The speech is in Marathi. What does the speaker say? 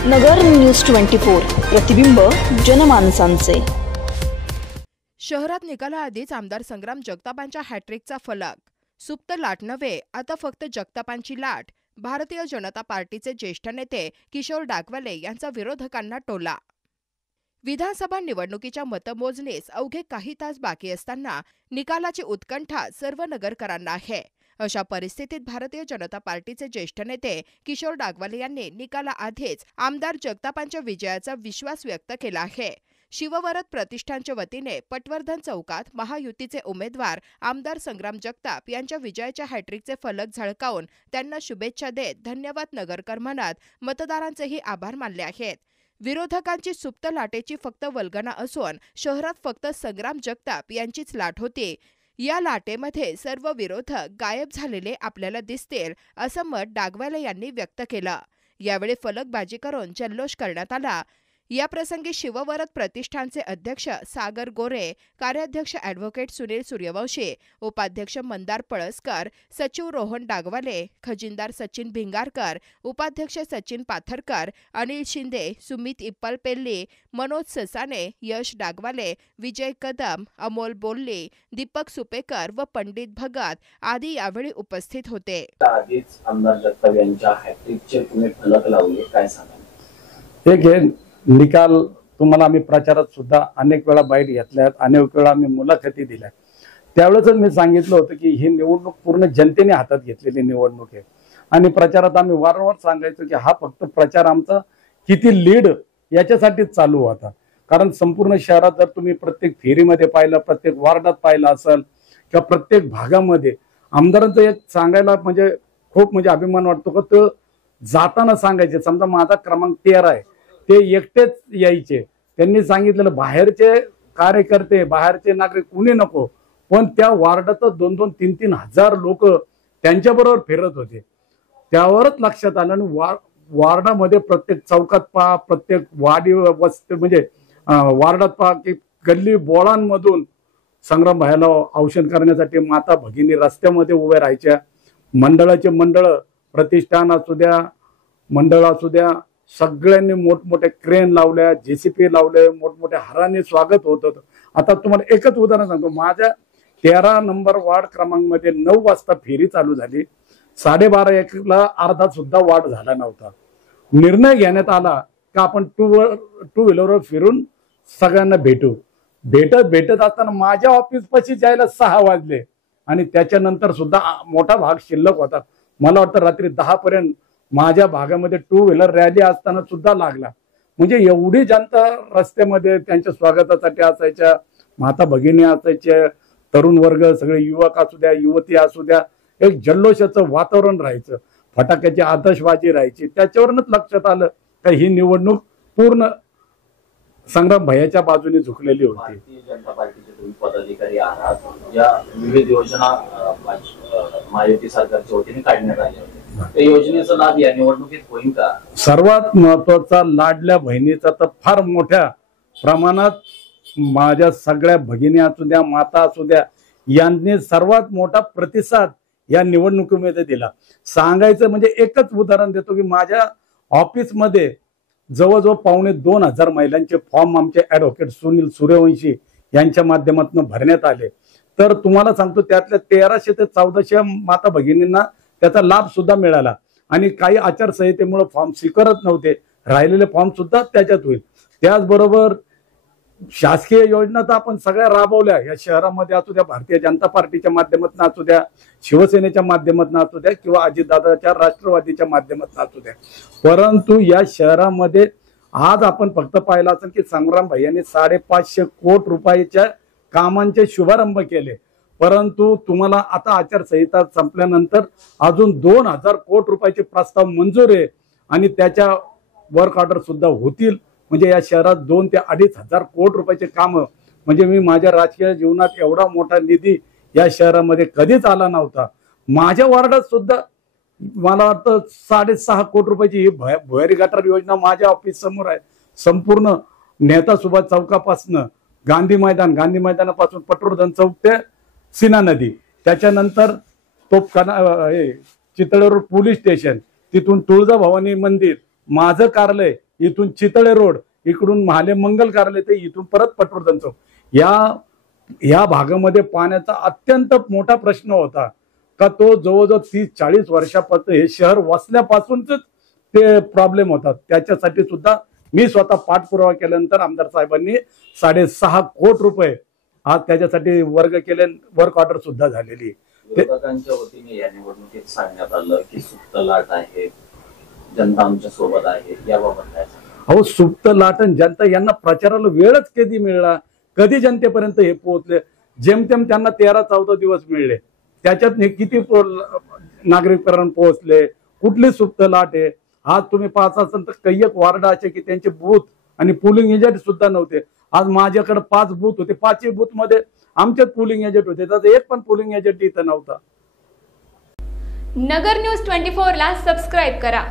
नगर न्यूज 24 प्रतिबिंब जनमानसांचे। शहरात निकालाआधीच आमदार संग्राम जगतापांच्या हॅट्रिकचा फलक। सुप्त लाट नव्हे, आता फक्त जगतापांची लाट। भारतीय जनता पार्टीचे ज्येष्ठ नेते किशोर डागवाले यांचा विरोधकांना टोला। विधानसभा निवडणुकीच्या मतमोजणीस अवघे काही तास बाकी असताना निकालाची उत्कंठा सर्व नगरकरांना आहे। अशा परिस्थितीत भारतीय जनता पार्टीचे ज्येष्ठ नेते किशोर डागवाले यांनी निकालाआधीच आमदार जगतापांच्या विजयाचा विश्वास व्यक्त केला आहे। शिववरद प्रतिष्ठानच्या वतीने पटवर्धन चौकात महायुतीचे उमेदवार आमदार संग्राम जगताप यांच्या विजयाच्या हॅट्रिकचे फलक झळकावून त्यांना शुभेच्छा देत धन्यवाद नगरकर म्हणत मतदारांचेही आभार मानले आहेत। विरोधकांची सुप्त लाटेची फक्त वल्गना असून शहरात फक्त संग्राम जगताप यांचीच लाट होती। या लाटेमध्ये सर्व विरोधक गायब झालेले आपल्याला दिसतील, असं मत डागवाले यांनी व्यक्त केलं। यावेळी फलकबाजी करून जल्लोष करण्यात आला। या प्रसंगी शिववरद प्रतिष्ठानचे अध्यक्ष सागर गोरे, कार्याध्यक्ष ॲडव्होकेट सुनील सूर्यवंशी, उपाध्यक्ष मंदार पळसकर, सचिव रोहन डागवाले, खजिनदार सचिन भिंगारकर, उपाध्यक्ष सचिन पाथरकर, अनिल शिंदे, सुमित इप्पलपेल्ली, मनोज ससाने, यश डागवाले, विजय कदम, अमोल बोल्ली, दीपक सुपेकर व पंडित भगत आदी यावेळी उपस्थित होते। आधीच आमदार जगताप यांच्या हॅट्रिकचे तुम्ही फलक लावले, काय सांगाल? एक हे निकाल तुम्हाला आम्ही प्रचारात सुद्धा अनेक वेळा बाईट घेतल्यात, अनेक वेळा आम्ही मुलाखती दिल्या। त्यावेळेस मी सांगितलं होतं की ही निवडणूक पूर्ण जनतेने हातात घेतलेली निवडणूक आहे आणि प्रचारात आम्ही वारंवार सांगायचो की हा फक्त प्रचार आमचा किती लीड याच्यासाठीच चालू होता। कारण संपूर्ण शहरात जर तुम्ही प्रत्येक फेरीमध्ये पाहिलं, प्रत्येक वार्डात पाहिलं असेल किंवा प्रत्येक भागामध्ये आमदारांचं एक सांगायला म्हणजे खूप म्हणजे अभिमान वाटतो का तो जाताना सांगायचे, समजा माझा क्रमांक 13 आहे, ते एकटेच यायचे। त्यांनी सांगितलेलं बाहेरचे कार्यकर्ते, बाहेरचे नागरिक कुणी नको, पण त्या वार्डात 2-2, 3-3 हजार लोक त्यांच्याबरोबर फिरत होते। त्यावरच लक्षात आलं आणि वार्डामध्ये प्रत्येक चौकात पहा, प्रत्येक वाडी वस्ती म्हणजे वार्डात पहा की गल्ली बोळांमधून संग्राम भाईला औषध करण्यासाठी माता भगिनी रस्त्यामध्ये उभे राहायच्या। मंडळाचे मंडळ, प्रतिष्ठान असू द्या, मंडळ असू द्या, सगळ्यांनी मोठमोठे क्रेन लावल्या, जेसीपी लावले, मोठमोठ्या हाराने स्वागत होत होतं। आता तुम्हाला एकच उदाहरण सांगतो, माझ्या 13 नंबर वार्ड क्रमांक मध्ये 9 वाजता फेरी चालू झाली, 12:30 अर्धा सुद्धा वार्ड झाला नव्हता। निर्णय घेण्यात आला की आपण टू व्हीलरवर फिरून सगळ्यांना भेटत असताना माझ्या ऑफिस पाशी जायला 6 वाजले आणि त्याच्यानंतर सुद्धा मोठा भाग शिल्लक होता। मला वाटतं रात्री 10 पर्यंत माझ्या भागामध्ये 2 व्हीलर रॅली असताना सुद्धा लागला। म्हणजे एवढी जनता रस्त्यामध्ये त्यांच्या स्वागतासाठी असायच्या, माता भगिनी असायच्या, तरुण वर्ग सगळे, युवक असू द्या, युवती असू द्या, एक जल्लोषाचं वातावरण राहायचं, फटाक्याची आतषबाजी राहायची। त्याच्यावरूनच लक्षात आलं की ही निवडणूक पूर्ण संग्राम भैयाच्या बाजूने झुकलेली होती। भारतीय जनता पार्टीचे तुम्ही पदाधिकारी आहात, ज्या विविध योजना महायुती सरकारच्या वतीने काढण्यात आल्या होत्या, त्या योजनेचा लाभ या निवडणुकीत होईल का? सर्वात महत्वाचा लाडल्या बहिणीचा तर फार मोठ्या प्रमाणात माझ्या सगळ्या भगिनी असू द्या, माता असू द्या, यांनी सर्वात मोठा प्रतिसाद या निवडणुकीमध्ये दिला। सांगायचं म्हणजे एकच उदाहरण देतो की माझ्या ऑफिसमध्ये जवळजवळ 2,500 महिलांचे फॉर्म आमचे ॲडव्होकेट सुनील सूर्यवंशी यांच्या माध्यमातून भरण्यात आले। तर तुम्हाला सांगतो त्यातल्या 1300 ते 1400 माता भगिनींना त्याचा लाभ सुद्धा मिळाला आणि काही आचारसंहितेमुळे फॉर्म स्वीकारत नव्हते, राहिलेले फॉर्म सुद्धा त्याच्यात होईल। त्याचबरोबर शासकीय योजना तर आपण सगळ्या राबवल्या या शहरामध्ये, असू द्या भारतीय जनता पार्टीच्या माध्यमातून असू द्या, शिवसेनेच्या माध्यमातून असू द्या किंवा अजितदादाच्या राष्ट्रवादीच्या माध्यमातून असू द्या। परंतु या शहरामध्ये आज आपण फक्त पाहिलं असेल की संग्राम भैयांनी 550 कोटी रुपयाच्या कामांचे शुभारंभ केले, परंतु तुम्हाला आता आचारसंहिता संपल्यानंतर अजून 2000 कोटी रुपयाचे प्रस्ताव मंजूर आहे आणि त्याच्या वर्क ऑर्डर सुद्धा होतील। म्हणजे या शहरात 2 ते 2,500 कोटी रुपयाचे काम, म्हणजे मी माझ्या राजकीय जीवनात एवढा मोठा निधी या शहरामध्ये कधीच आला नव्हता। माझ्या वार्डात सुद्धा मला वाटतं 6.5 कोटी रुपयाची ही भुयारी गटार योजना माझ्या ऑफिस समोर आहे। संपूर्ण नेता सुभाष चौकापासून गांधी मैदानापासून पटवर्धन चौक ते सीना नदी, त्याच्यानंतर तोपखाना चितळेरोड पोलीस स्टेशन, तिथून तुळजाभवानी मंदिर, माझं कार्यालय, इथून चितळे रोड, इकडून महाले मंगल कार्यालय ते इथून परत पटवर्धन चौक, या भागामध्ये पाण्याचा अत्यंत मोठा प्रश्न होता का तो जवळजवळ 30-40 वर्षापासून हे शहर वसल्यापासूनच ते प्रॉब्लेम होतात. त्याच्यासाठी सुद्धा मी स्वतः पाठपुरावा केल्यानंतर आमदार साहेबांनी 6.5 कोटी रुपये आज त्याच्यासाठी वर्ग केले, वर्क ऑर्डर सुद्धा झालेली. विरोधकांच्या वतीने या निवडणुकीत सांगण्यात आलं की सुप्त लाट आहे, जनता आमच्या सोबत आहे, याबाबत काय सांगा? अहो, सुप्त लाटण जनता यांना प्रचाराला वेळच कधी मिळला, कधी जनतेपर्यंत हे पोहोचले? जेमतेम त्यांना 13-14 दिवस मिळले, त्याच्यात किती नागरिकांपर्यंत पोहोचले? कुठली सुप्त लाट आहे? आज तुम्ही पाहत असाल तर कैयक वार्ड असे की त्यांचे बूथ आणि पोलिंग एजंट सुद्धा नव्हते. आज माझ्याकडे 5 बूथ होते, 5ही बूथ मध्ये आमचेच पोलिंग एजंट होते, त्याचा एक पण पोलिंग एजंट इथं नव्हता. नगर न्यूज 24 ला सबस्क्राइब करा.